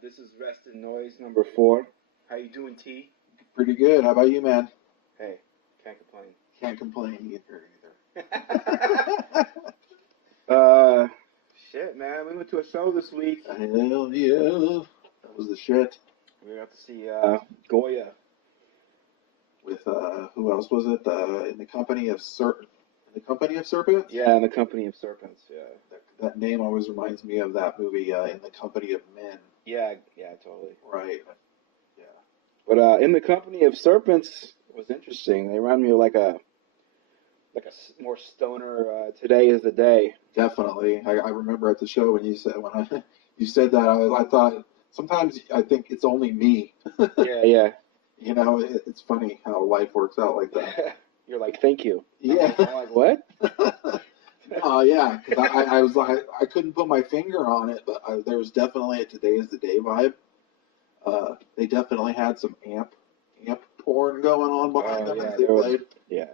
This is Rest in Noise number 4. How you doing, T? Pretty good. How about you, man? Hey, can't complain. Can't complain either. Shit, man. We went to a show this week. Hell yeah. That was the shit. We got to see Goya. With, who else was it? In the Company of Serpents? In the Company of Serpents? Yeah, in the Company of Serpents, yeah. That name always reminds me of that movie, In the Company of Men. Yeah, totally. Right. Yeah. But in the Company of Serpents was interesting. They remind me of like a more stoner. Today is the day. Definitely. I remember at the show when you said you said that I thought sometimes I think it's only me. Yeah. You know, it's funny how life works out like that. You're like, thank you. Yeah. I'm like, what? Oh yeah, because I was like I couldn't put my finger on it, but there was definitely a Today is the Day vibe. They definitely had some amp porn going on behind them as they played. Yeah,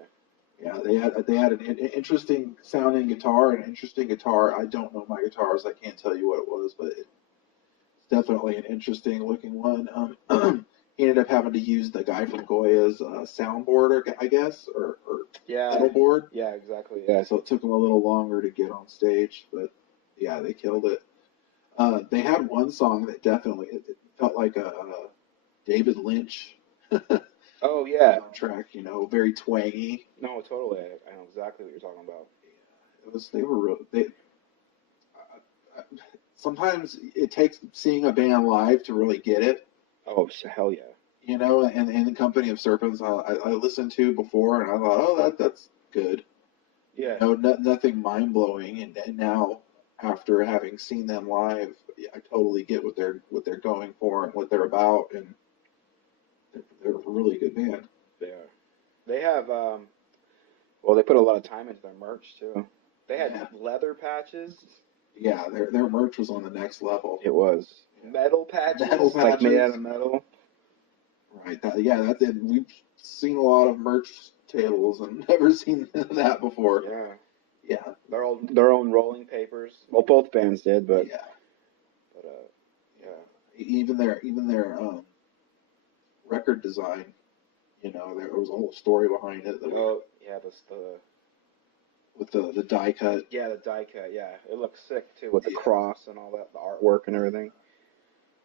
they had an interesting sounding guitar, an interesting guitar. I don't know my guitars, I can't tell you what it was, but it's definitely an interesting looking one. He ended up having to use the guy from Goya's soundboard, I guess, or pedal board. Yeah, exactly. Yeah. So it took him a little longer to get on stage, but yeah, they killed it. They had one song that definitely it felt like a David Lynch. Oh yeah. Soundtrack, you know, very twangy. No, totally. I know exactly what you're talking about. Yeah, it was. They were real. Sometimes it takes seeing a band live to really get it. Oh, hell yeah. You know, and in the Company of Serpents, I listened to before, and I thought, oh, that's good. Yeah. You know, nothing mind blowing, and now after having seen them live, I totally get what they're going for and what they're about, and they're a really good band. They are. They have they put a lot of time into their merch too. They had leather patches. Yeah, their merch was on the next level. It was. Metal patches, like made out of metal. Right. We've seen a lot of merch tables and never seen that before. Yeah. Yeah. Their own rolling papers. Well, both bands did, but yeah. But yeah. Even their record design, you know, there was a whole story behind it. With the die cut. Yeah, the die cut. Yeah, it looks sick too with the cross and all that, the artwork and everything.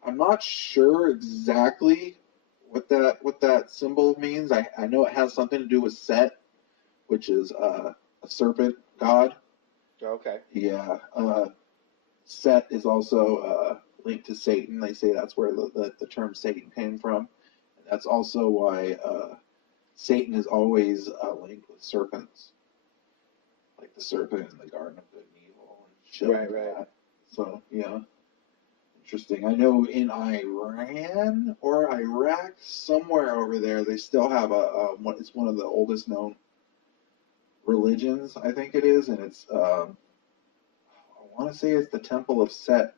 I'm not sure exactly what that symbol means. I know it has something to do with Set, which is a serpent god. Okay. Yeah. Set is also linked to Satan. They say that's where the term Satan came from. And that's also why Satan is always linked with serpents, like the serpent in the Garden of Good and Evil and shit like that. So yeah. Interesting. I know in Iran or Iraq, somewhere over there, they still have it's one of the oldest known religions, I think it is, and it's I want to say it's the Temple of Set,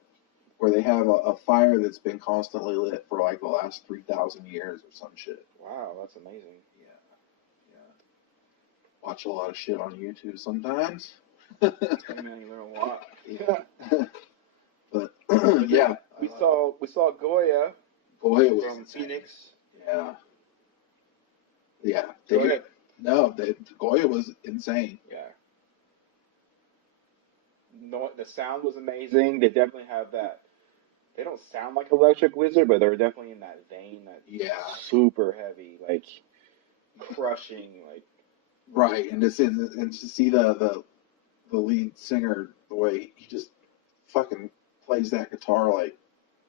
where they have a fire that's been constantly lit for like the last 3,000 years or some shit. Wow, that's amazing. Yeah. Watch a lot of shit on YouTube sometimes. Hey man, you learn a lot. Yeah. But yeah, we saw Goya. Goya was from Phoenix. Yeah. Goya was insane. Yeah. No, the sound was amazing. They definitely have that. They don't sound like Electric Wizard, but they're definitely in that vein. Super heavy, like crushing, like. Right, and to see the lead singer, the way he just fucking plays that guitar like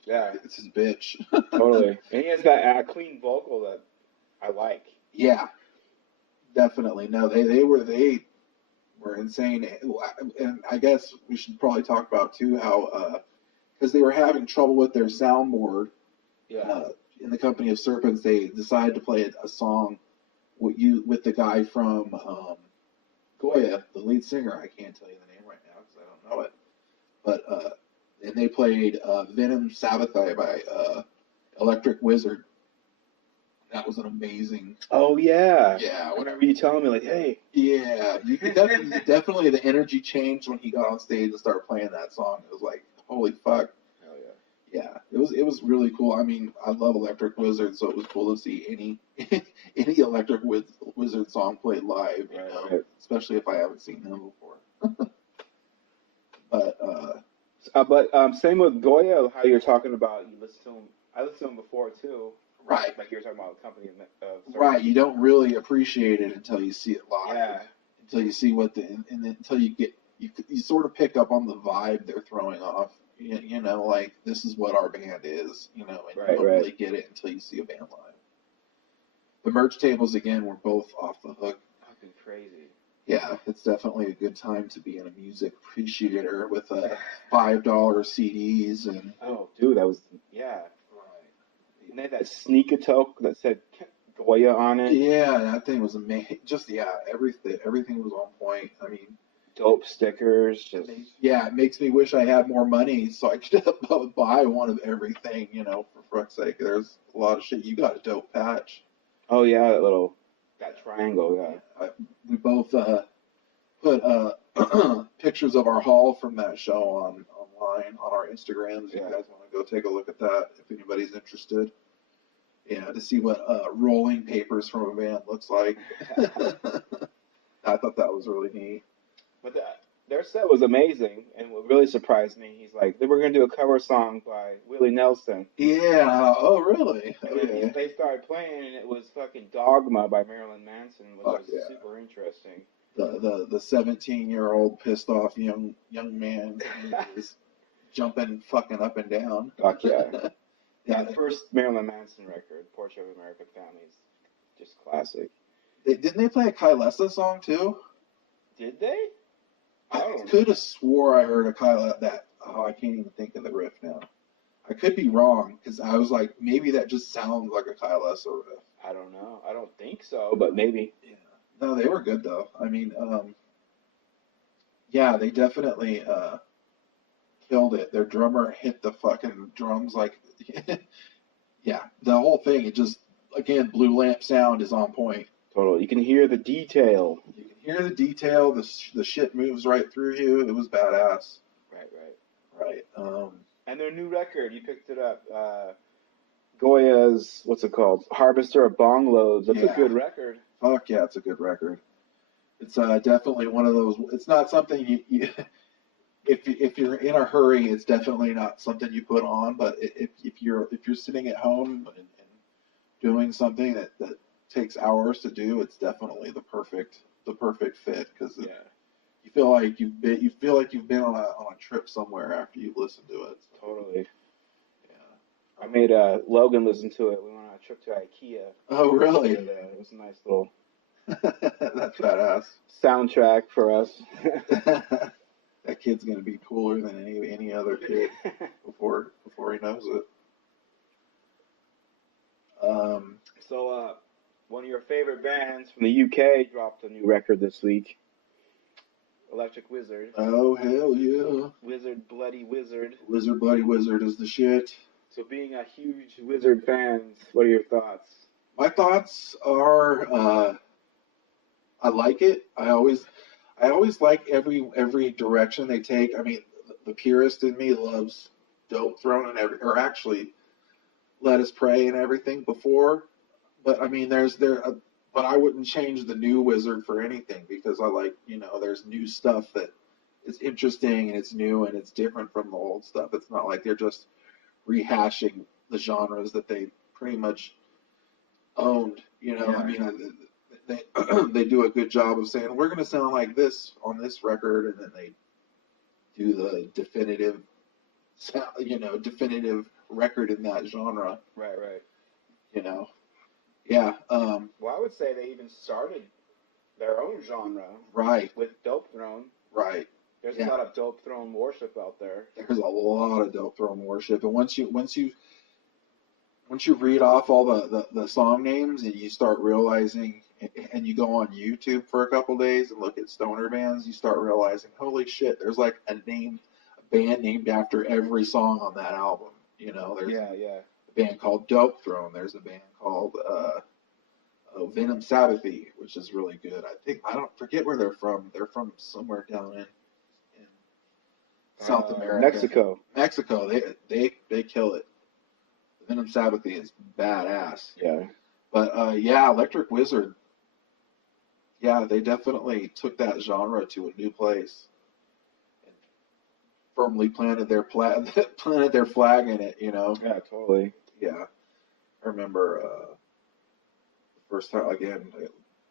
it's his bitch. Totally. And he has that clean vocal that I like. Yeah. Definitely. No, they were insane. And I guess we should probably talk about too how because they were having trouble with their soundboard. Yeah. In the Company of Serpents, they decided to play a song with the guy from Goya, the lead singer. I can't tell you the name right now because I don't know it. But and they played Vinnum Sabbathi by Electric Wizard. That was an amazing. Oh yeah. Yeah. Whenever you tell me, like, hey. Yeah, you could definitely the energy changed when he got on stage and started playing that song. It was like, holy fuck. Hell yeah. Yeah, it was really cool. I mean, I love Electric Wizard, so it was cool to see any any Wizard song played live. You Right, know, right. especially if I haven't seen him before. But But same with Goya, how you're talking about. You listen to him. I listened to him before too. right, Like you were talking about Company of right, Serpents. you don't really appreciate it until you see it live, Yeah, until you see and then until you get you sort of pick up on the vibe they're throwing off. You know, like this is what our band is. You know, and you right, don't right. really get it until you see a band live. The merch tables again were both off the hook. Fucking crazy. Yeah, it's definitely a good time to be in a music appreciator with $5 CDs and Oh, dude, that was yeah. right. And they had that sneaker toque that said Goya on it. Yeah, that thing was amazing. Just everything was on point. I mean, Dope stickers. Just yeah, it makes me wish I had more money so I could buy one of everything. You know, for fuck's sake, there's a lot of shit. You got a dope patch. oh yeah, that triangle. Yeah. We both put pictures of our haul from that show online on our Instagrams. If you Yeah. guys want to go take a look at that, if anybody's interested. Yeah, to see what rolling papers from a band looks like. I thought that was really neat. But their set was amazing, and what really surprised me, he's like, they were gonna do a cover song by Willie Nelson, Yeah. Oh, really? and then Okay. they started playing, and it was fucking Dogma by Marilyn Manson, which Fuck was yeah. super interesting. The 17-year-old pissed off young man who is jumping fucking up and down. Fuck yeah. Yeah. That first Marilyn Manson record, Portrait of an American Family, is just classic. Didn't they play a Kylesa song too? Did they? I I don't. could have swore I heard a Kyla that. Oh, I can't even think of the riff now. I could be wrong because I was like, maybe that just sounds like a Kylesa riff. I don't know. I don't think so, but maybe. Yeah. No, they were good though. I mean, yeah, they definitely killed it. Their drummer hit the fucking drums like, yeah, the whole thing. It just again, Blue Lamp sound is on point. Totally. You can hear the detail. You can hear the detail. The shit moves right through you. It was badass. Right, right. Right. And their new record, you picked it up. Goya's, what's it called? Harvester of Bongloads. That's Yeah. a good record. Fuck yeah, it's a good record. It's definitely one of those. It's not something you if you're in a hurry, it's definitely not something you put on. But if you're sitting at home and doing something that takes hours to do, it's definitely the perfect fit because Yeah. you feel like you've been on a trip somewhere after you listen to it. So, Totally. yeah. I made Logan listen to it. We went on a trip to IKEA. Oh really? And, it was a nice little That's badass. soundtrack for us. That kid's gonna be cooler than any other kid before he knows it. So, one of your favorite bands from the UK dropped a new record this week. Electric Wizard. Oh hell yeah! Wizard, Bloody Wizard. Wizard Bloody Wizard is the shit. So, being a huge Wizard fan, what are your thoughts? My thoughts are, I like it. I always like every direction they take. I mean, the purist in me loves Dope Throne and or actually Let Us Pray and everything before. But I mean, but I wouldn't change the new Wizard for anything because I like, there's new stuff that is interesting and it's new and it's different from the old stuff. It's not like they're just rehashing the genres that they pretty much owned. Yeah. I mean, they do a good job of saying we're going to sound like this on this record, and then they do the definitive record in that genre. Right, right. Yeah. Well, I would say they even started their own genre. Right. With Dope Throne. Right. There's a lot of Dope Throne worship out there. There's a lot of Dope Throne worship, and once you read off all the song names and you start realizing, and you go on YouTube for a couple days and look at stoner bands, you start realizing, holy shit, there's like a band named after every song on that album. There's a band called Dope Throne. There's a band called Vinnum Sabbathi, which is really good. I don't forget where they're from. They're from somewhere down in South America. Mexico, they kill it. Vinnum Sabbathi is badass. Yeah. But yeah, Electric Wizard, yeah, they definitely took that genre to a new place and firmly planted their planted their flag in it. Yeah, totally. Yeah, I remember the first time again,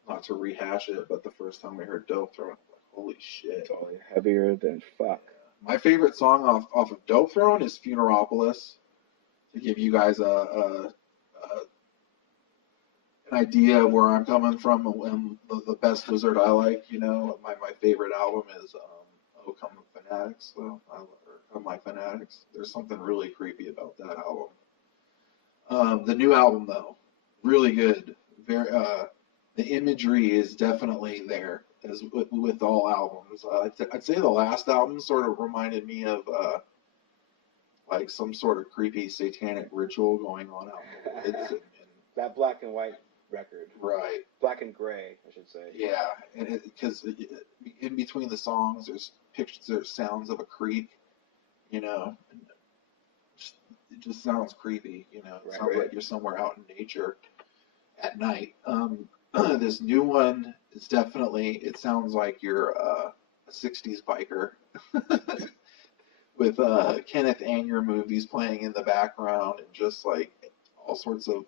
not to rehash it, but the first time we heard Dope Throne, like, holy shit! Totally heavier than fuck. My favorite song off of Dope Throne is Funeralopolis. To give you guys an idea of where I'm coming from and the best wizard I like, my favorite album is Oh Come Fanatics, or Come My Fanatics. There's something really creepy about that album. The new album though, really good. Very the imagery is definitely there as with all albums. I'd say the last album sort of reminded me of like some sort of creepy satanic ritual going on out in the woods. That black and white record. Right. Black and gray, I should say. Yeah, and because in between the songs, there's pictures, there's sounds of a creek, it just sounds creepy, It sounds like you're somewhere out in nature at night. This new one is definitely, it sounds like you're a 60s biker with Kenneth Anger movies playing in the background and just like all sorts of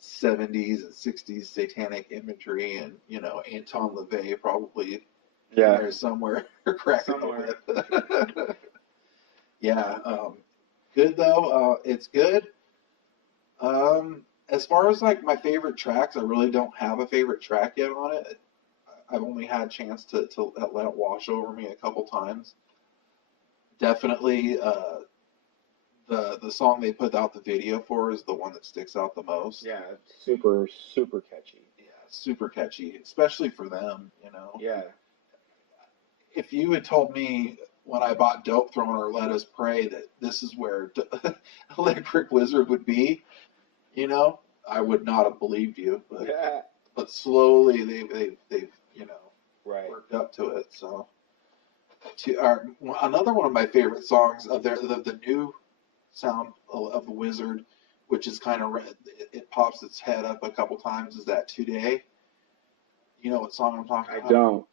70s and 60s satanic imagery and, Anton LaVey probably in there somewhere cracking the whip. Yeah, good though. It's good. As far as like my favorite tracks, I really don't have a favorite track yet on it. I've only had a chance to let it wash over me a couple times. Definitely, the song they put out the video for is the one that sticks out the most. Yeah, super, super catchy. Yeah, super catchy, especially for them, Yeah. If you had told me when I bought Dope Throne or Let Us Pray that this is where Electric Wizard would be, I would not have believed you. But slowly they've worked up to it. So, another one of my favorite songs of the new sound of the Wizard, which is kind of it pops its head up a couple times, is that Today. You know what song I'm talking about? I don't.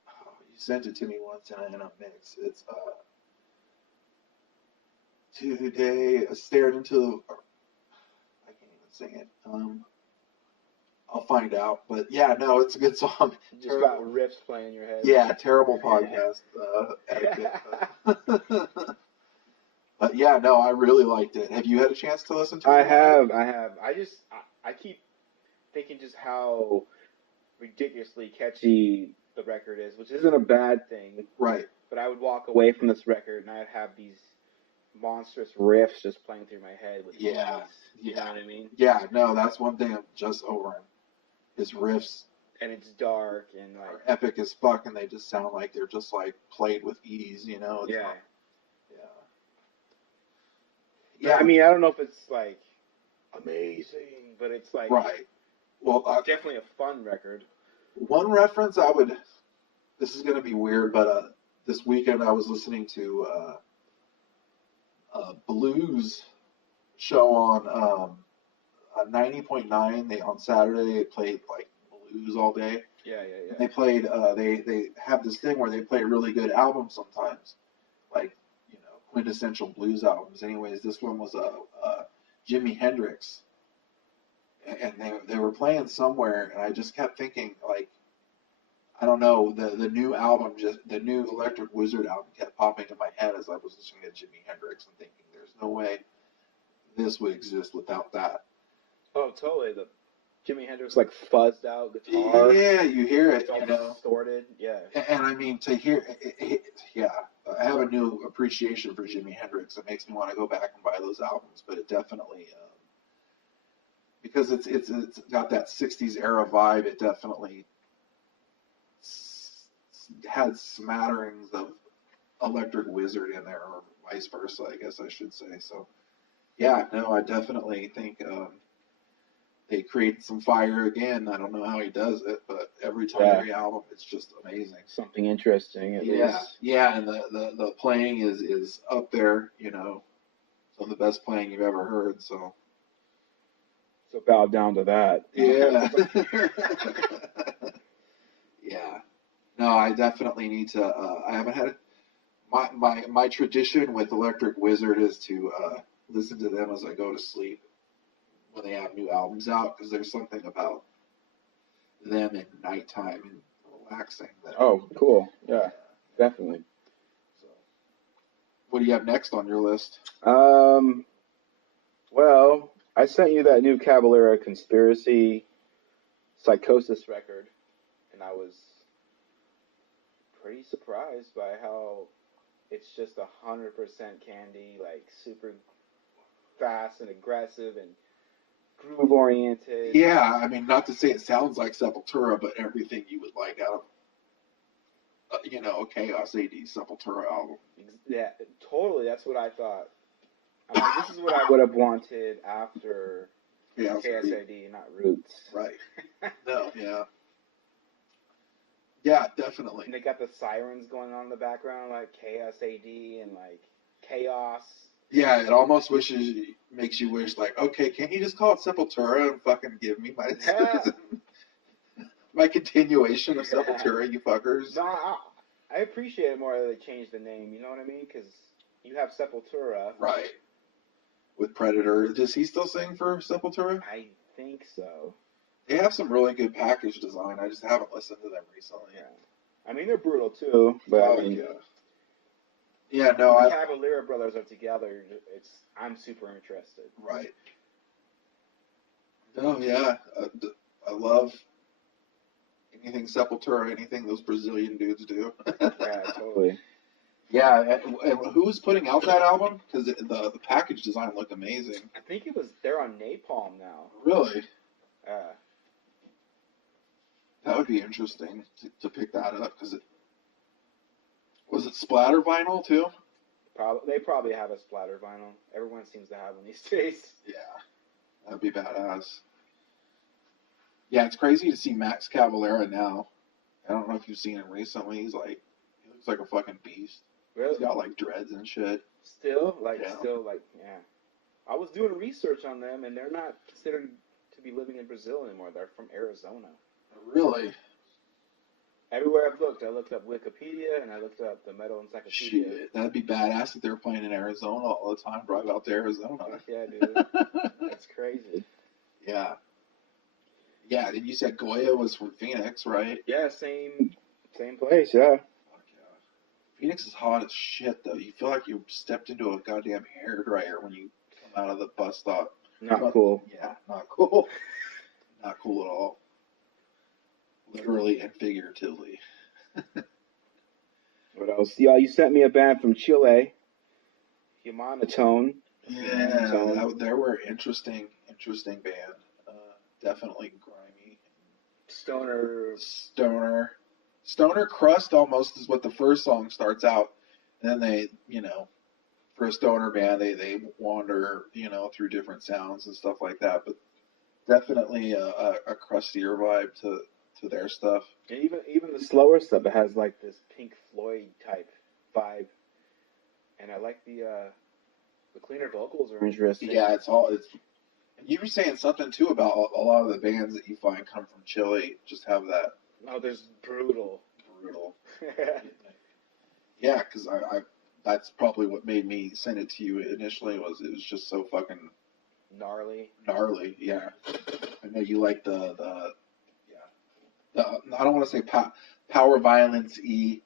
You sent it to me once in a mix. It's Today I stared into I can't even sing it. I'll find out, but yeah, no, it's a good song. You just got riffs playing in your head. Yeah, terrible podcast etiquette. But yeah, no, I really liked it. Have you had a chance to listen to it? I have. I keep thinking just how ridiculously catchy the record is, which isn't a bad thing. Right. But I would walk away from this record and I'd have these monstrous riffs just playing through my head with ease. You know what I mean? Yeah, no, that's one thing I'm just over him. His riffs. And it's dark and like are epic as fuck, and they just sound like they're just like played with ease, It's not, yeah. I mean, I don't know if it's like amazing, but it's like right. Well, definitely a fun record. One reference this is gonna be weird, but this weekend I was listening to a blues show on 90.9. On Saturday they played like blues all day. Yeah. And they played. They have this thing where they play really good albums sometimes, like quintessential blues albums. Anyways, this one was a Jimi Hendrix, and they were playing somewhere, and I just kept thinking like, I don't know, the new album, the new Electric Wizard album kept popping in my head as I was listening to Jimi Hendrix and thinking, there's no way this would exist without that. Oh, totally. The Jimi Hendrix like fuzzed out guitar. Yeah, you hear it. It's all distorted. Yeah. And I mean, to hear, I have a new appreciation for Jimi Hendrix. It makes me want to go back and buy those albums. But it definitely, because it's got that '60s era vibe. It definitely had smatterings of Electric Wizard in there, or vice versa, I guess I should say. So, yeah, no, I definitely think they create some fire again. I don't know how he does it, but every time, every album, it's just amazing. Something interesting, at least. Yeah, and the playing is up there, you know, some of the best playing you've ever heard, so bow down to that. Yeah. Yeah. No, I definitely need to, I haven't had, my tradition with Electric Wizard is to listen to them as I go to sleep when they have new albums out, because there's something about them at nighttime and relaxing. Oh, cool. Yeah, definitely. So, what do you have next on your list? Well, I sent you that new Cavalera Conspiracy Psychosis record, and I was pretty surprised by how it's just 100% candy, like super fast and aggressive and groove oriented. Yeah, I mean, not to say it sounds like Sepultura, but everything you would like out of, you know, a Chaos AD Sepultura album. Yeah, totally. That's what I thought. I mean, this is what I would have wanted after KSAD, not Roots. Right. No, yeah. Yeah, definitely. And they got the sirens going on in the background, like KSAD and like Chaos. Yeah, it almost makes you wish, like, okay, can't you just call it Sepultura and fucking give me my my continuation of Sepultura, you fuckers? No, I appreciate it more that they changed the name, you know what I mean? Because you have Sepultura. Right. With Predator. Does he still sing for Sepultura? I think so. They have some really good package design. I just haven't listened to them recently. Yeah. I mean, they're brutal too, but yeah, no. The Cavalera brothers are together. I'm super interested. Right. Oh yeah, I love anything Sepultura, anything those Brazilian dudes do. Yeah, totally. Yeah, and who's putting out that album? Because the package design looked amazing. I think they're on Napalm now. Really? That would be interesting to pick that up, because was it splatter vinyl too? They probably have a splatter vinyl. Everyone seems to have one these days. Yeah, that'd be badass. Yeah, it's crazy to see Max Cavalera now. I don't know if you've seen him recently. He looks like a fucking beast. Really? He's got like dreads and shit. Still, yeah. I was doing research on them, and they're not considered to be living in Brazil anymore. They're from Arizona. Really? Everywhere I've looked, I looked up Wikipedia and I looked up the Metal Encyclopedia. Shit, that'd be badass if they were playing in Arizona all the time. Drive out to Arizona. Yeah, dude. That's crazy. Yeah. Yeah, and you said Goya was from Phoenix, right? Yeah, same place, yeah. Fuck yeah. Phoenix is hot as shit, though. You feel like you stepped into a goddamn hairdryer when you come out of the bus stop. Not cool. Yeah, not cool. Not cool at all. Literally and figuratively. What else? Yeah, you sent me a band from Chile, Humanotone. Yeah, they were an interesting band. Definitely grimy. Stoner crust almost is what the first song starts out. And then they, you know, for a stoner band, they wander, you know, through different sounds and stuff like that. But definitely a crustier vibe to their stuff. And even the slower stuff, it has like this Pink Floyd type vibe. And I like the cleaner vocals are interesting. Yeah, it's you were saying something too about a lot of the bands that you find come from Chile just have that. No, there's brutal. Yeah, because I that's probably what made me send it to you initially. It was just so fucking gnarly. Yeah, I know you like the I don't want to say power violence-y,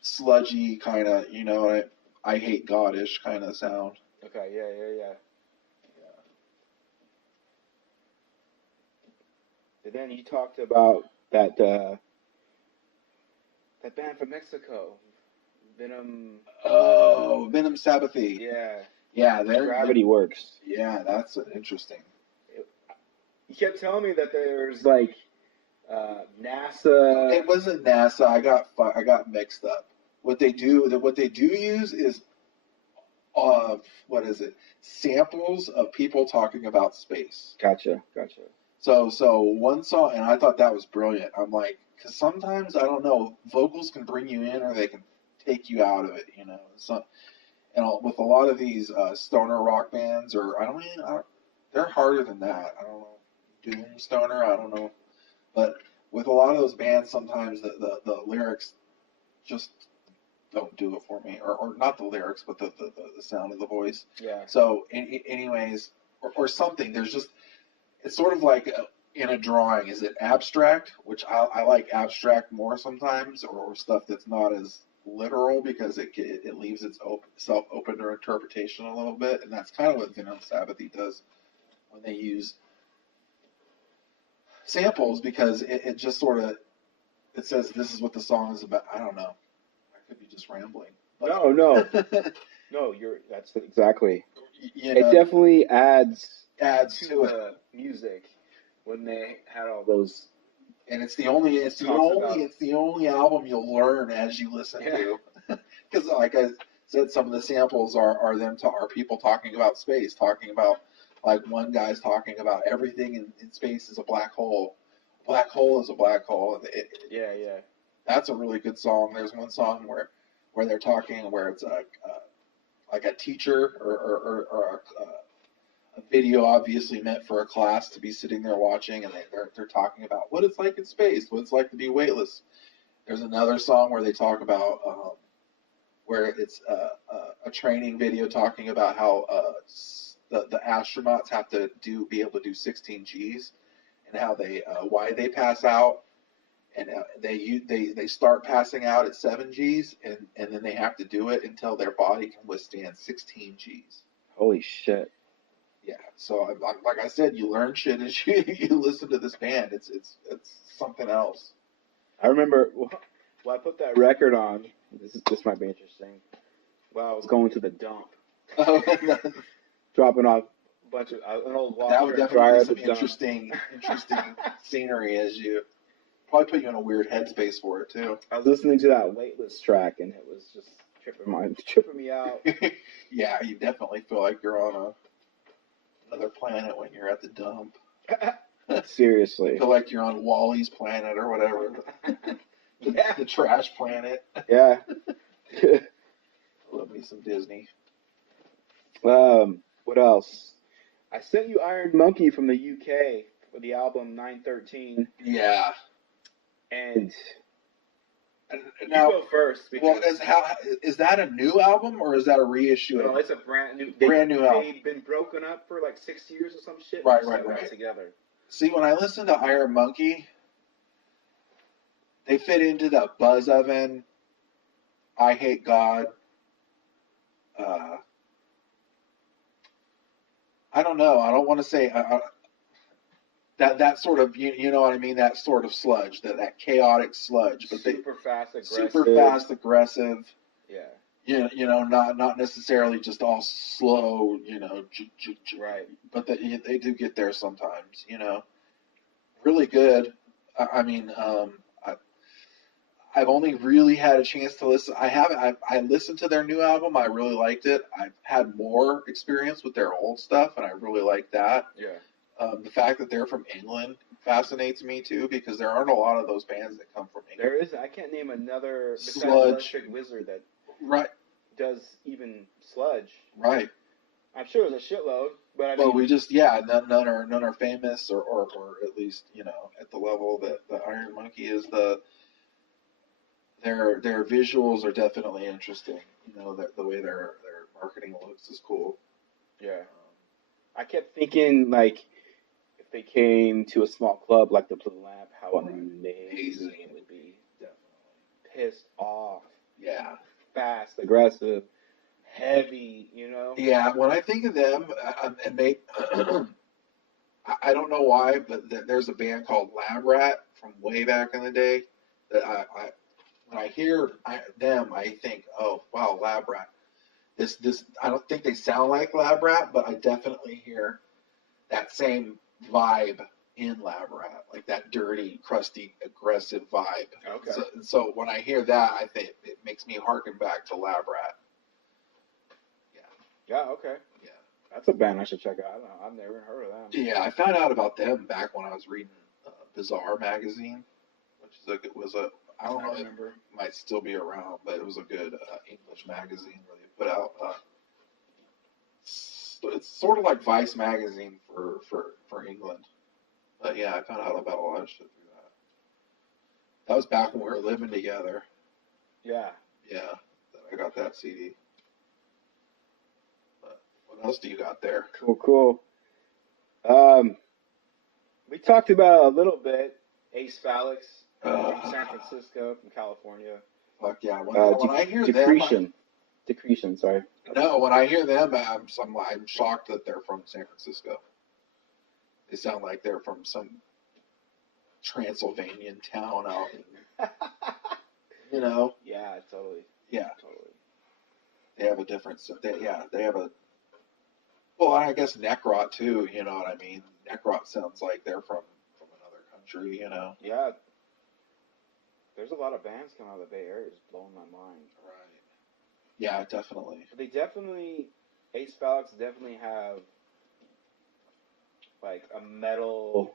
sludgy kind of, you know, I hate God-ish kind of sound. Okay, yeah. And then you talked about that band from Mexico, Vinnum. Oh, Vinnum Sabbathi. Yeah, Gravity Works. Yeah, that's interesting. You kept telling me that there's like NASA. It wasn't NASA. I got mixed up. What they do use is what is it? Samples of people talking about space. Gotcha. So one song, and I thought that was brilliant. I'm like, because sometimes I don't know, vocals can bring you in or they can take you out of it, you know. So, and with a lot of these stoner rock bands, or they're harder than that. I don't know, doom stoner, I don't know, but with a lot of those bands, sometimes the lyrics just don't do it for me, or not the lyrics, but the sound of the voice. Yeah. So, anyways, or something. There's just it's sort of like in a drawing. Is it abstract? Which I like abstract more sometimes, or stuff that's not as literal because it leaves itself open to interpretation a little bit, and that's kind of what Vinnum Sabbathi does when they use samples because it just sort of it says this is what the song is about. I don't know. I could be just rambling. No, no, no. That's exactly. You know, it definitely adds to to it. the music when they had all those. And it's the only album you'll learn as you listen to, because like I said, some of the samples are people talking about space, talking about like one guy's talking about everything in space is a black hole. Black hole is a black hole. Yeah. That's a really good song. There's one song where they're talking where it's like a teacher or a video obviously meant for a class to be sitting there watching, and they're talking about what it's like in space, what it's like to be weightless. There's another song where they talk about where it's a training video talking about how the astronauts have to be able to do 16 Gs, and how why they pass out, and they start passing out at 7 Gs, and then they have to do it until their body can withstand 16 Gs. Holy shit. Yeah, so like I said, you learn shit as you listen to this band. It's something else. I remember, I put that record on. This might be interesting. While I was going to the dump, dropping off a bunch of an old washer. That would definitely be some interesting scenery as you probably put you in a weird headspace for it too. I was listening to that Weightless track, and it was just tripping me out. Yeah, you definitely feel like you're on another planet when you're at the dump. Seriously. Feel like you're on Wally's planet or whatever. Yeah. The trash planet. Yeah. Love me some Disney. What else? I sent you Iron Monkey from the UK for the album 913. Yeah. And now, you go first. Well, is that a new album or is that a reissue? No, it's a brand new album. They've been broken up for like 6 years or some shit. Right. Together. See, when I listen to Iron Monkey, they fit into the Buzz Oven, I Hate God. I don't know. I don't want to say that sort of you know what I mean. That sort of sludge, that chaotic sludge, but super fast, aggressive. Yeah. You know, not necessarily just all slow. You know, right. But they do get there sometimes. You know, really good. I mean, I've only really had a chance to listen. I listened to their new album. I really liked it. I've had more experience with their old stuff, and I really like that. Yeah. The fact that they're from England fascinates me too, because there aren't a lot of those bands that come from England. There is. I can't name another besides Electric Wizard that does even sludge. Right. I'm sure there's a shitload, but I mean, well, we just none are famous or at least at the level that the Iron Monkey is. Their visuals are definitely interesting. The way their marketing looks is cool. Yeah. I kept thinking, like, if they came to a small club like the Blue Lamp, how amazing it would be. Definitely. Pissed off. Yeah. Fast, aggressive, heavy, Yeah, when I think of them, and they, I don't know why, but there's a band called Lab Rat from way back in the day that when I hear them, I think, oh, wow, Lab Rat. This I don't think they sound like Lab Rat, but I definitely hear that same vibe in Lab Rat, like that dirty, crusty, aggressive vibe. Okay. So when I hear that, I think it makes me harken back to Lab Rat. Yeah. Okay. Yeah. That's a band I should check out. I don't know. I've never heard of them. Yeah, I found out about them back when I was reading Bizarre magazine, which is I don't know, remember. It might still be around, but it was a good English magazine where they put out. It's sort of like Vice magazine for England. But yeah, I found out about a lot of shit through that. That was back when we were living together. Yeah. Yeah, I got that CD. But what else do you got there? Cool. We talked about a little bit Acephalix from San Francisco, from California. Fuck yeah! When I hear Decreation, sorry. No, when I hear them, I'm shocked that they're from San Francisco. They sound like they're from some Transylvanian town out in, you know? Yeah, totally. Yeah. Totally. They have a different, they have a, well, I guess Necrot too, you know what I mean? Necrot sounds like they're from another country, you know? Yeah. There's a lot of bands coming out of the Bay Area. It's blowing my mind. Right. Yeah, definitely. Acephalix definitely have like a metal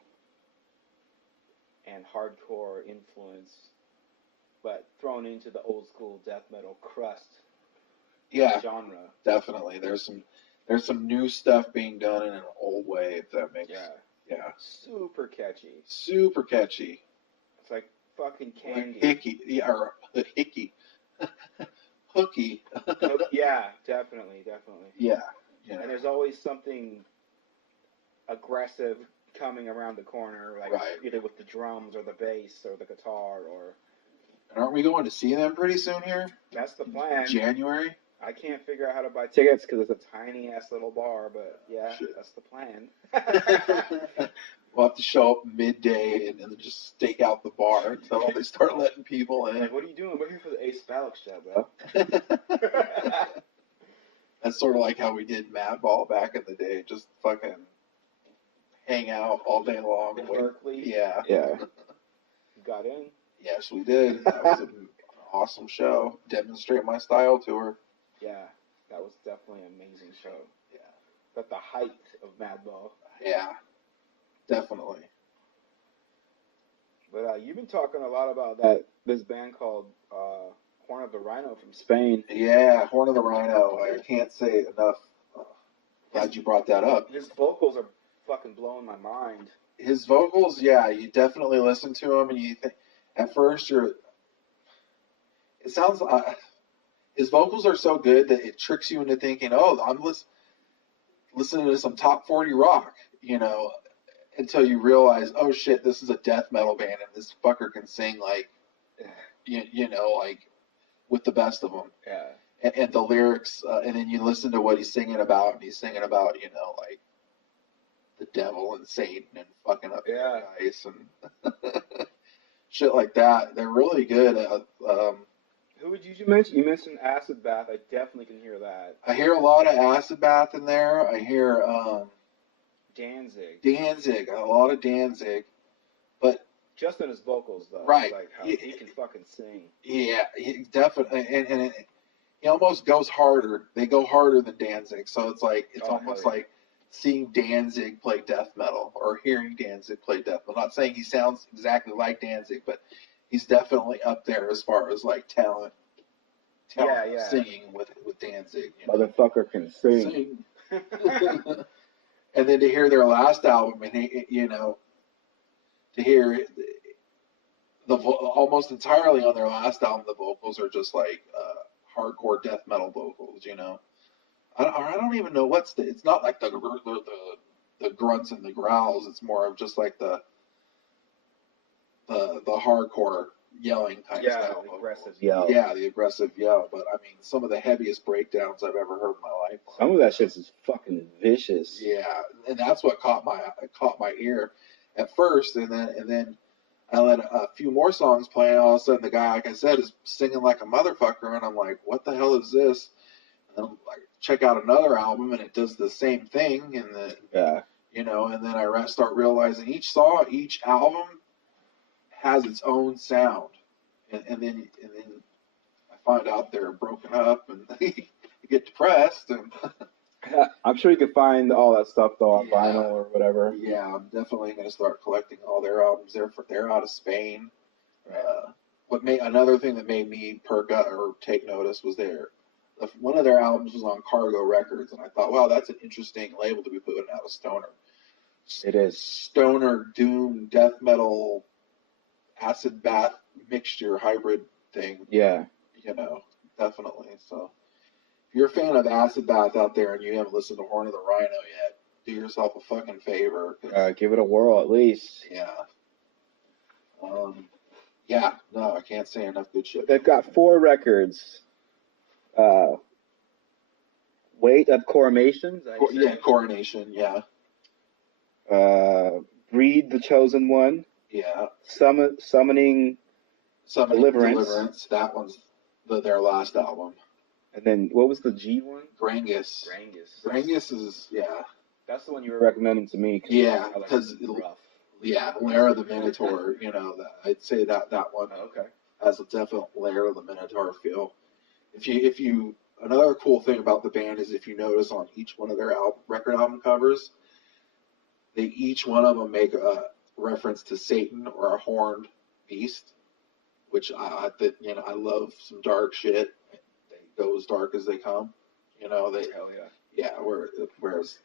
and hardcore influence, but thrown into the old school death metal crust genre. Definitely. There's some new stuff being done in an old way, if that makes sense. Yeah. Super catchy. It's like fucking candy. Or hickey. Hooky. Yeah, definitely. Yeah. And there's always something aggressive coming around the corner, like either with the drums or the bass or the guitar or. And aren't we going to see them pretty soon here? That's the plan. January? I can't figure out how to buy tickets because it's a tiny ass little bar, but yeah, that's the plan. We'll have to show up midday and then just stake out the bar until they start letting people in. Like, what are you doing? We're here for the Acephalix show, bro. That's sort of like how we did Madball back in the day. Just fucking hang out all day long. In Berkeley? Yeah. You got in? Yes, we did. That was an awesome show. Demonstrate My Style tour. Yeah, that was definitely an amazing show. Yeah. At the height of Madball. Yeah, definitely. But you've been talking a lot about this band called Horn of the Rhino from Spain. Yeah, Horn of the Rhino. I can't say enough. Glad you brought that up. His vocals are fucking blowing my mind. His vocals, yeah, you definitely listen to him and you think, at first it sounds, his vocals are so good that it tricks you into thinking, oh, I'm listening to some top 40 rock, you know, until you realize, oh shit, this is a death metal band and this fucker can sing like, you know, like with the best of them. Yeah. And the lyrics, and then you listen to what he's singing about, and he's singing about, you know, like the devil and Satan and fucking up paradise and shit like that. They're really good. Who would you mention? You mentioned Acid Bath. I definitely can hear that. I hear a lot of Acid Bath in there. I hear Danzig. A lot of Danzig. But just in his vocals, though. Right. Like how he can fucking sing. Yeah, he definitely. And he almost goes harder. They go harder than Danzig. So it's like, almost like seeing Danzig play death metal or hearing Danzig play death metal. I'm not saying he sounds exactly like Danzig, but he's definitely up there as far as like talent singing with Danzig. You know? Motherfucker can sing. And then to hear their last album, and you know, to hear almost entirely on their last album, the vocals are just like hardcore death metal vocals. You know, I don't even know it's not like the grunts and the growls. It's more of just like the hardcore yelling kind of style. The aggressive yell. Yeah, the aggressive yell. But I mean, some of the heaviest breakdowns I've ever heard in my life. Some of that shit's is fucking vicious. Yeah, and that's what caught my ear at first, and then I let a few more songs play, and all of a sudden the guy, like I said, is singing like a motherfucker, and I'm like, what the hell is this? And I'm like, check out another album, and it does the same thing, and then you know, and then I start realizing each album has its own sound, and then I find out they're broken up and you get depressed. And I'm sure you can find all that stuff though on Yeah. vinyl or whatever. Yeah, I'm definitely going to start collecting all their albums. They're out of Spain. Right. Another thing that made me perk up or take notice was one of their albums was on Cargo Records, and I thought, wow, that's an interesting label to be putting out a stoner. It is Stoner, doom, death metal, acid bath mixture hybrid thing. Yeah. Definitely. So if you're a fan of acid bath out there and you haven't listened to Horn of the Rhino yet, do yourself a fucking favor. Give it a whirl at least. Yeah. Yeah, no, I can't say enough good shit. They've got 4 records. Weight of Coronations. Yeah, Coronation, yeah. Breed the Chosen One. Yeah. Summoning Deliverance. That one's their last album. And then what was the G one? Grangus. Grangus is, yeah. That's the one you were recommending to me. Yeah, because Lair of the Minotaur. I'd say that one. Oh, okay. Has a definite Lair of the Minotaur feel. If you another cool thing about the band is if you notice on each one of their record album covers, each one of them make a reference to Satan or a horned beast, which I love some dark shit. They go as dark as they come. Hell yeah. Yeah, whereas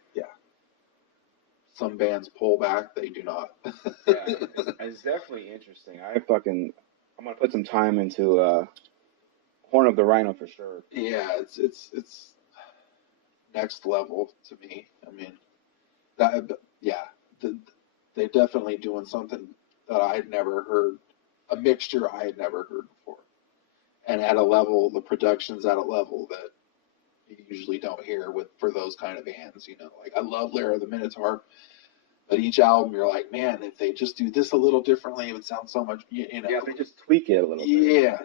some bands pull back, they do not. Yeah, it's definitely interesting. I'm gonna put some time into Horn of the Rhino for sure. Yeah, it's next level to me. I mean, they're definitely doing something that I had never heard, a mixture I had never heard before, and at a level, the production's at a level that you usually don't hear for those kind of bands. Like I love Lair of the Minotaur, but each album you're like, man, if they just do this a little differently, it would sound so much. Yeah, if they just tweak it a little bit. Yeah,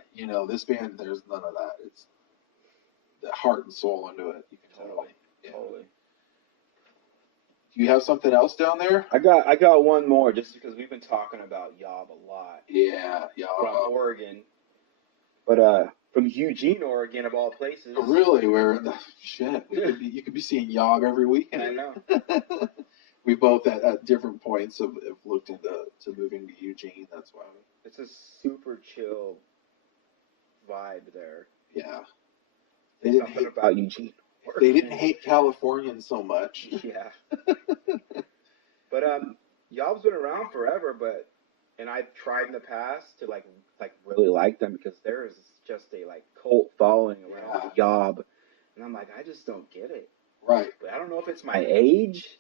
this band, there's none of that. It's the heart and soul into it. You can Totally. Yeah. Totally. Do you have something else down there? I got one more, just because we've been talking about Yob a lot. Yeah. From Oregon, but from Eugene, Oregon, of all places. Really? Where the shit? You could be seeing Yob every weekend. I know. We both at different points have looked into moving to Eugene. That's why. It's a super chill vibe there. Yeah. Something about Eugene. They didn't hate Californians so much. Yeah. But Yob's been around forever, and I've tried in the past to like really like them because there is just a cult following around Yob, and I'm like, I just don't get it. Right. But I don't know if it's my age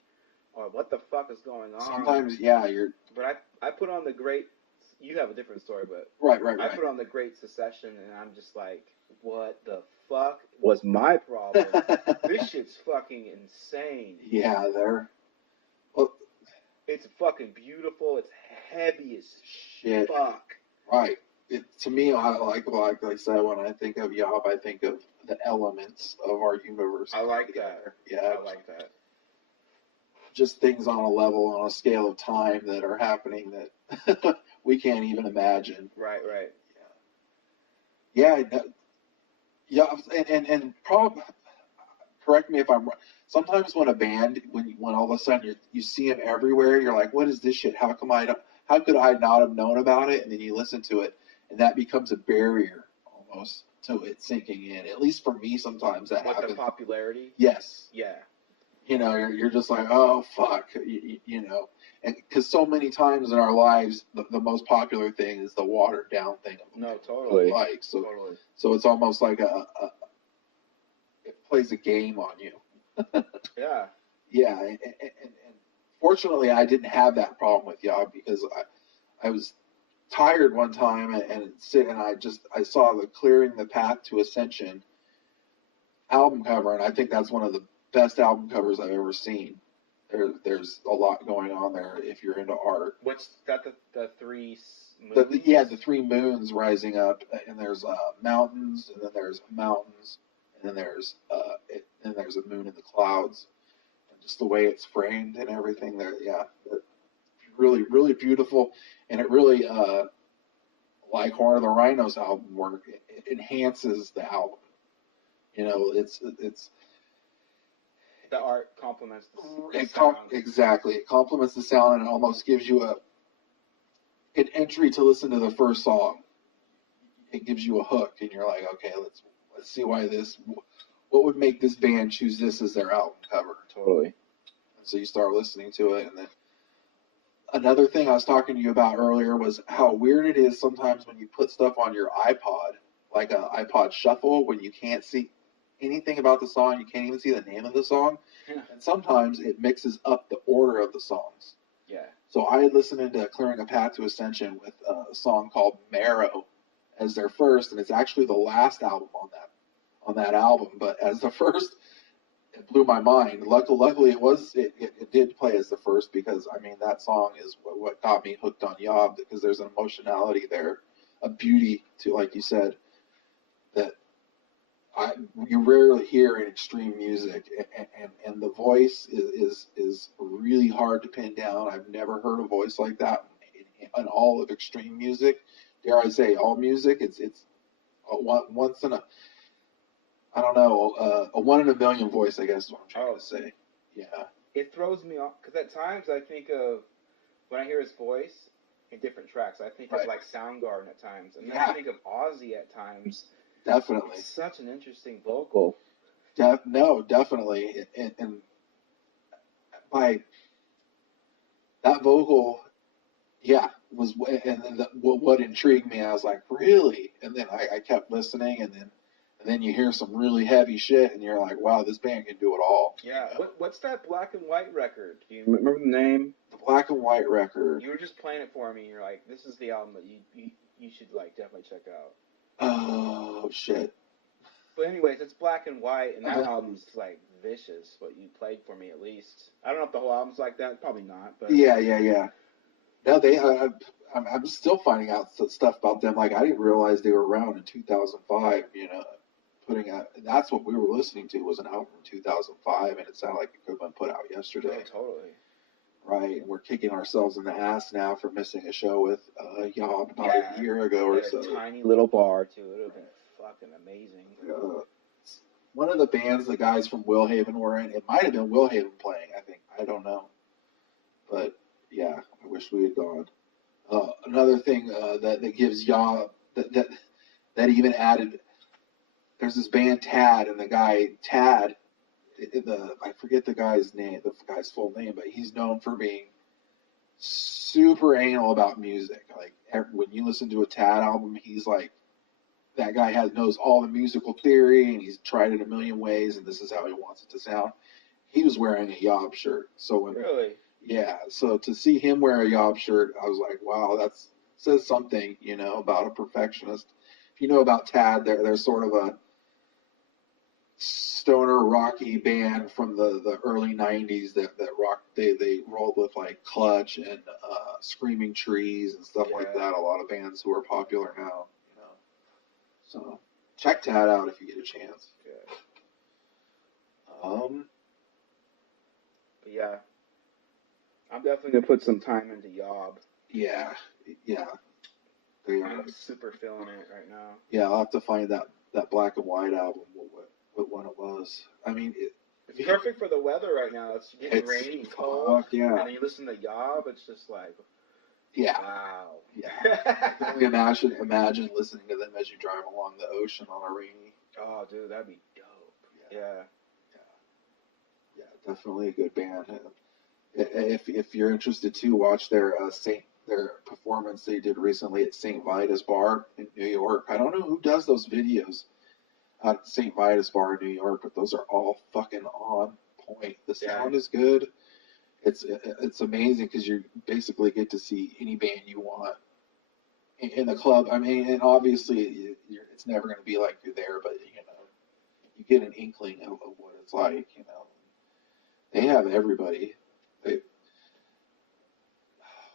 or what the fuck is going on. Sometimes, you're. But I put on the Great. You have a different story, but right. I put on the Great Secession, and I'm just like, what the fuck was my problem? This shit's fucking insane. Yeah, well, it's fucking beautiful. It's heavy as shit. Fuck. Right. To me, like I said, when I think of Yob, I think of the elements of our universe. I like that. Yeah, I like that. Just things on a level, on a scale of time that are happening that we can't even imagine. Right. Yeah. And probably, correct me if I'm wrong. Sometimes when a band, when all of a sudden you see them everywhere, you're like, what is this shit? How could I not have known about it? And then you listen to it, and that becomes a barrier almost to it sinking in. At least for me, sometimes that happens. With the popularity? Yes. Yeah. You're just like, oh fuck, and because so many times in our lives, the most popular thing is the watered down thing. No, totally. So it's almost like it plays a game on you. Yeah. Yeah, and fortunately, I didn't have that problem with Yob because I was tired one time and I saw the Clearing the Path to Ascension album cover, and I think that's one of the best album covers I've ever seen. There's a lot going on there if you're into art. What's that? The 3 moons? The 3 moons rising up, and there's mountains, and then there's mountains, and then there's a moon in the clouds, and just the way it's framed and everything there. Yeah, really, really beautiful, and it really like Horn of the Rhino's album work, it enhances the album. The art complements the sound. Exactly. It complements the sound and almost gives you an entry to listen to the first song. It gives you a hook, and you're like, okay, let's see what would make this band choose this as their album cover. Totally. And so you start listening to it, and then another thing I was talking to you about earlier was how weird it is sometimes when you put stuff on your iPod, like an iPod Shuffle, when you can't see anything about the song, you can't even see the name of the song, and sometimes it mixes up the order of the songs. Yeah. So I had listened to Clearing a Path to Ascension with a song called Marrow as their first, and it's actually the last album on that album. But as the first, it blew my mind. Luckily, it did play as the first because I mean that song is what got me hooked on Yob, because there's an emotionality there, a beauty to, like you said, that you rarely hear in extreme music, and the voice is really hard to pin down. I've never heard a voice like that in all of extreme music. Dare I say all music? It's once in a, I don't know, a 1 in a million voice, I guess is what I'm trying to say. Yeah. It throws me off because at times I think of, when I hear his voice in different tracks, I think of like Soundgarden at times, and then I think of Ozzy at times. Definitely. It's such an interesting vocal. No, definitely, and by that vocal. Yeah, was, and then what intrigued me, I was like, really? And then I kept listening, and then you hear some really heavy shit, and you're like, wow, this band can do it all. Yeah. You know? What's that black and white record? Do you remember the name? The black and white record. You were just playing it for me, and you're like, this is the album that you should like definitely check out. Oh shit. But anyways, it's black and white, and that album's like vicious. What you played for me, at least. I don't know if the whole album's like that. Probably not. But yeah. No, I'm still finding out stuff about them. Like I didn't realize they were around in 2005. You know, putting out. That's what we were listening to was an album from 2005, and it sounded like it could have been put out yesterday. Oh, totally. Right, and we're kicking ourselves in the ass now for missing a show with Yob about a year ago or so. A tiny little bar too. It would have been fucking amazing. One of the bands the guys from Willhaven were in. It might have been Willhaven playing. I think. I don't know, but. Yeah, I wish we had gone. Another thing that gives Yob that even added. There's this band Tad, and the guy Tad, I forget the guy's name, the guy's full name, but he's known for being super anal about music. Like when you listen to a Tad album, he's like, that guy knows all the musical theory, and he's tried it a million ways, and this is how he wants it to sound. He was wearing a Yob shirt, so when really. Yeah, so to see him wear a Yob shirt, I was like, wow, that says something, about a perfectionist. If you know about Tad, they're sort of a stoner rocky band from the early 90s that rock. They rolled with like Clutch and Screaming Trees and stuff like that. A lot of bands who are popular now, So check Tad out if you get a chance. But yeah. I'm definitely going to put some time into Yob. Yeah. I'm super feeling it right now. Yeah, I'll have to find that black and white album, what one it was. I mean, it's perfect for the weather right now. It's getting rainy and cold. Yeah. And then you listen to Yob, it's just like, wow. Yeah. I can only imagine listening to them as you drive along the ocean on a rainy. Oh, dude, that'd be dope. Yeah, definitely a good band. If you're interested too, watch their performance they did recently at St. Vitus Bar in New York. I don't know who does those videos at St. Vitus Bar in New York, but those are all fucking on point. The sound is good. It's amazing because you basically get to see any band you want in the club. I mean, and obviously it's never going to be like you're there, but you get an inkling of what it's like. They have everybody.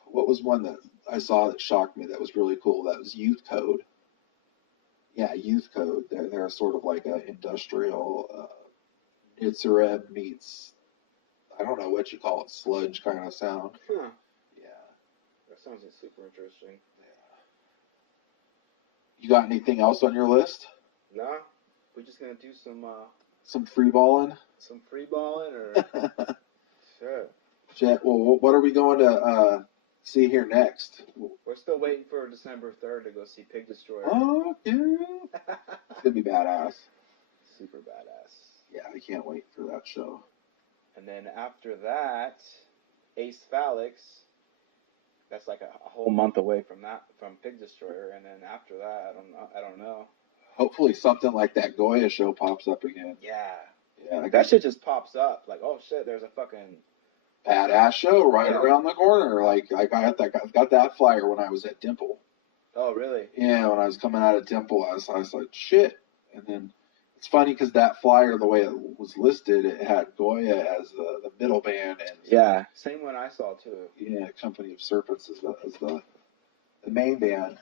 What was one that I saw that shocked me that was really cool? That was Youth Code. Yeah, Youth Code. They're sort of like an industrial Nitzareb meets, I don't know what you call it, sludge kind of sound. Huh. Yeah. That sounds super interesting. Yeah. You got anything else on your list? No. We're just going to do some Some free balling. Some free balling or sure. Jet, well, what are we going to see here next? We're still waiting for December 3rd to go see Pig Destroyer. Oh, yeah. It's going to be badass. Super badass. Yeah, I can't wait for that show. And then after that, Acephalix. That's like a whole month away from Pig Destroyer. And then after that, I don't know. Hopefully something like that Goya show pops up again. Yeah. Yeah. That shit just pops up. Like, oh shit, there's a fucking badass show right around the corner. Like I got that flyer when I was at Dimple. Oh, really? Yeah, when I was coming out of Dimple, I was like, shit. And then it's funny because that flyer, the way it was listed, it had Goya as the middle band. And yeah, same one I saw too. Yeah, Company of Serpents is the main band.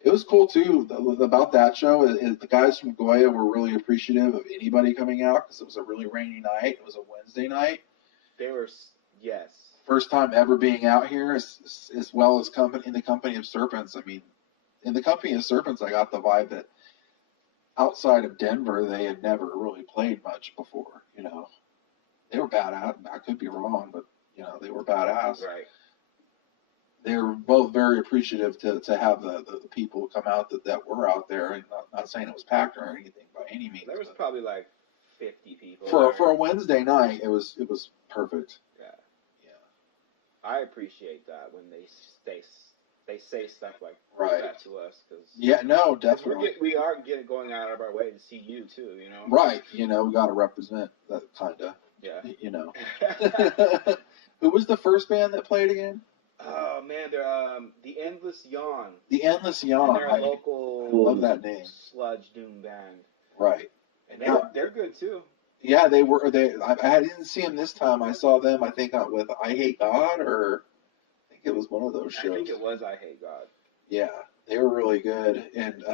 It was cool too about that show. The guys from Goya were really appreciative of anybody coming out because it was a really rainy night. It was a Wednesday night. They were, yes. First time ever being out here, as well as in the Company of Serpents. I mean, in the Company of Serpents, I got the vibe that outside of Denver, they had never really played much before. You know, they were badass. I could be wrong, but you know, they were badass. Right. They were both very appreciative to have the people come out that were out there. And not saying it was packed or anything by any means. There was probably like 50 people. For a Wednesday night, it was perfect. Yeah. Yeah. I appreciate that when they say stuff like that to us. Cause yeah, no, definitely. We are going out of our way to see you too, you know? Right. You know, we got to represent that kind of. Yeah. You know. Who was the first band that played again? Oh man, they're the Endless Yawn. The Endless Yawn. And they're a local. I love that name. Sludge doom band. Right. And they're good too. Yeah, they were. I didn't see them this time. I saw them. I think with I Hate God, or I think it was one of those shows. I think it was I Hate God. Yeah, they were really good. And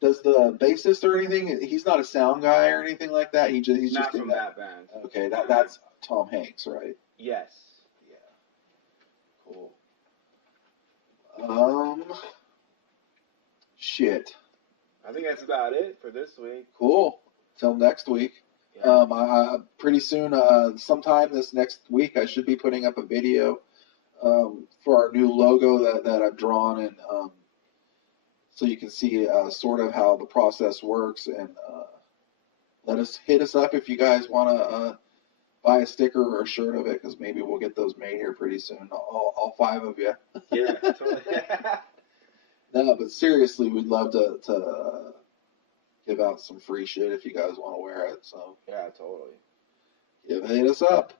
does the bassist or anything? He's not a sound guy or anything like that. He's not just from that band. Okay, that's Tom Hanks, right? Yes. Yeah. Cool. Shit. I think that's about it for this week. Cool. Till next week. Yeah. Pretty soon, sometime this next week, I should be putting up a video for our new logo that I've drawn, and so you can see sort of how the process works. And hit us up if you guys want to buy a sticker or a shirt of it, because maybe we'll get those made here pretty soon. All 5 of you. Yeah, totally. No, but seriously, we'd love to give out some free shit if you guys want to wear it. So yeah, totally. Hit us up.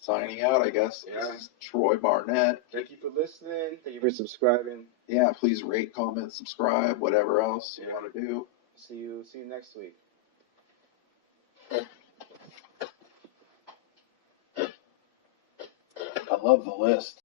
Signing out, I guess. Yeah. This is Troy Barnett. Thank you for listening. Thank you for subscribing. Yeah, please rate, comment, subscribe, whatever else you want to do. See you next week. I love the list.